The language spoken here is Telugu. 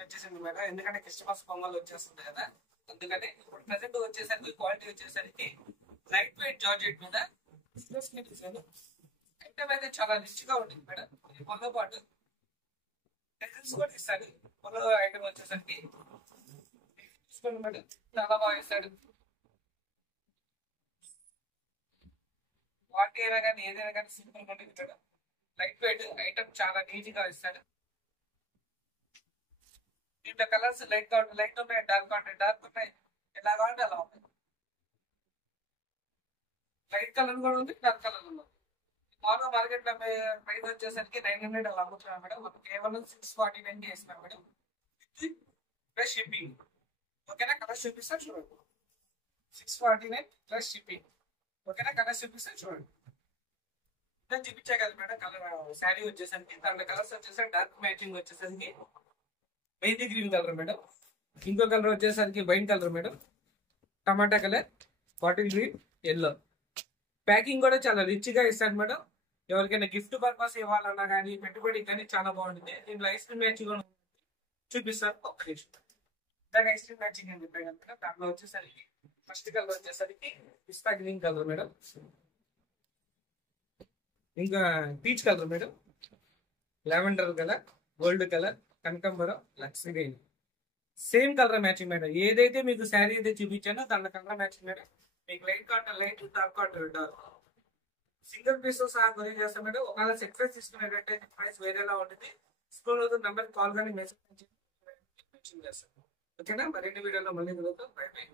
కలెక్షన్ వచ్చేసింది మేడం. ఎందుకంటే క్రిస్మస్ పొంగల్ వచ్చేస్తుంది కదా, అందుకని ఇప్పుడు ప్రెసెంట్ వచ్చేసరికి క్వాలిటీ వచ్చేసరికి లైట్ వెయిట్ జార్జెట్ మీద ఐటమ్ అయితే చాలా రిచ్ గా ఉంటుంది మేడం. పొల్లో పాటు టెజల్స్ కూడా ఇస్తాడు. పొల్లో ఐటమ్ వచ్చేసరికి చూసుకోండి మేడం, చాలా బాగా ఇస్తాడు. క్వాలిటీ అయినా కానీ ఏదైనా కానీ సింపుల్ గా ఉంటుంది మేడం. లైట్ వెయిట్ ఐటమ్ చాలా నీట్ గా ఇస్తాడు. దీంట్లో కలర్స్ లైట్ గా ఉంటాయి, లైట్ ఉన్నాయి, డార్క్ ఉంటాయి, డార్క్ ఉన్నాయి, ఎలా కావాలంటే అలా ఉన్నాయి. లైట్ కలర్ కూడా ఉంది, డార్క్ కలర్ ఉంది. మామూలుగా మార్కెట్ లో ప్రైస్ వచ్చేసరికి 900 అలా అమ్ముతున్నాం మేడం. మనం కేవలం 649 కి ఇస్తున్నాం మేడం, ప్లస్ షిప్పింగ్. ఓకేనా, కలర్ చూపిస్తారు చూడండి. 649 ప్లస్ షిప్పింగ్. ఓకేనా, కలర్ చూపిస్తారు చూడండి. నేను చూపించా కదా మేడం కలర్ శారీ వచ్చేసరికి. దాంట్లో కలర్స్ వచ్చేసరికి డార్క్ మ్యాచింగ్ వచ్చేసరికి మెహందీ గ్రీన్ కలర్ మేడం. ఇంకో కలర్ వచ్చేసరికి wine colour madam. Tomato colour, bottle green, yellow. Packing కూడా చాలా రిచ్ గా ఇస్తాడు మేడం. ఎవరికైనా గిఫ్ట్ పర్పస్ ఇవ్వాలన్నా కానీ పెట్టుబడికి కానీ చాలా బాగుంటుంది. దీంట్లో ఐస్ క్రీమ్ మ్యాచింగ్ కూడా చూపిస్తాను ఒక్క నిమిషం. దాని ఐస్ క్రీమ్ మ్యాచింగ్ అని చెప్పాను మేడం. దాంట్లో వచ్చేసరికి ఫస్ట్ కలర్ వచ్చేసరికి పిస్తా గ్రీన్ కలర్ మేడం. ఇంకా peach colour madam, lavender colour, gold colour, కనకాంబరం, లక్స్ green. Same colour matching madam. ఏదైతే మీకు శారీ అయితే చూపించానో దాంట్లో కలర్ మ్యాచింగ్ మేడం. మీకు light cotton light, dark cotton dark. Single piece సహా కొరియర్ చేస్తాం మేడం. ఒకవేళ సెట్ ప్రైస్ తీసుకునేటట్టే ప్రైస్ వేరేలా ఉంటుంది. స్కూల్ అవుతుంది నెంబర్ కాల్ కానీ మెసేజ్ చేస్తాం. ఓకేనా, మరిన్ని వీడియోలో మళ్ళీ కలుగుతాం. By by.